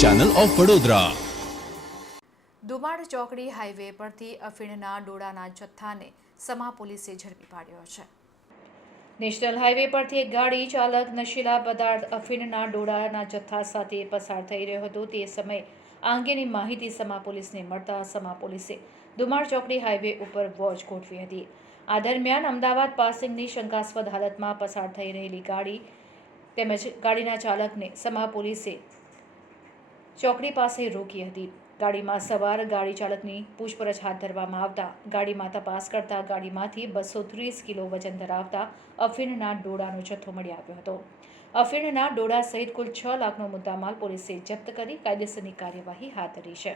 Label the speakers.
Speaker 1: Channel of Vadodara
Speaker 2: Dumad ચોકડી highway પરથી અફીણના ડોડાના જથ્થાને સમા પોલીસે ઝડપી પાડ્યો છે. નેશનલ હાઈવે પરથી એક ગાડી ચાલક નશીલા પદાર્થ અફીણના ડોડાના જથ્થા સાથે પસાર થઈ રહ્યો હતો. તે સમયે આ અંગેની માહિતી સમા પોલીસને મળતા સમા પોલીસે દુમાડ ચોકડી હાઈવે ઉપર વોચ ગોઠવી હતી. આ દરમિયાન અમદાવાદ પાસિંગની શંકાસ્પદ હાલતમાં પસાર થઈ રહેલી ગાડી તેમજ ગાડીના ચાલકને સમા પોલીસે ચોકડી પાસે રોકી હતી. ગાડીમાં સવાર ગાડી ચાલકની પૂછપરછ હાથ ધરવામાં આવતા, ગાડીમાં તપાસ કરતા ગાડીમાંથી બસો ત્રીસ કિલો વજન ધરાવતા અફીણના ડોડાનો જથ્થો મળી આવ્યો હતો. અફીણના ડોડા સહિત કુલ છ લાખનો મુદ્દામાલ પોલીસે જપ્ત કરી કાયદેસરની કાર્યવાહી હાથ ધરી છે.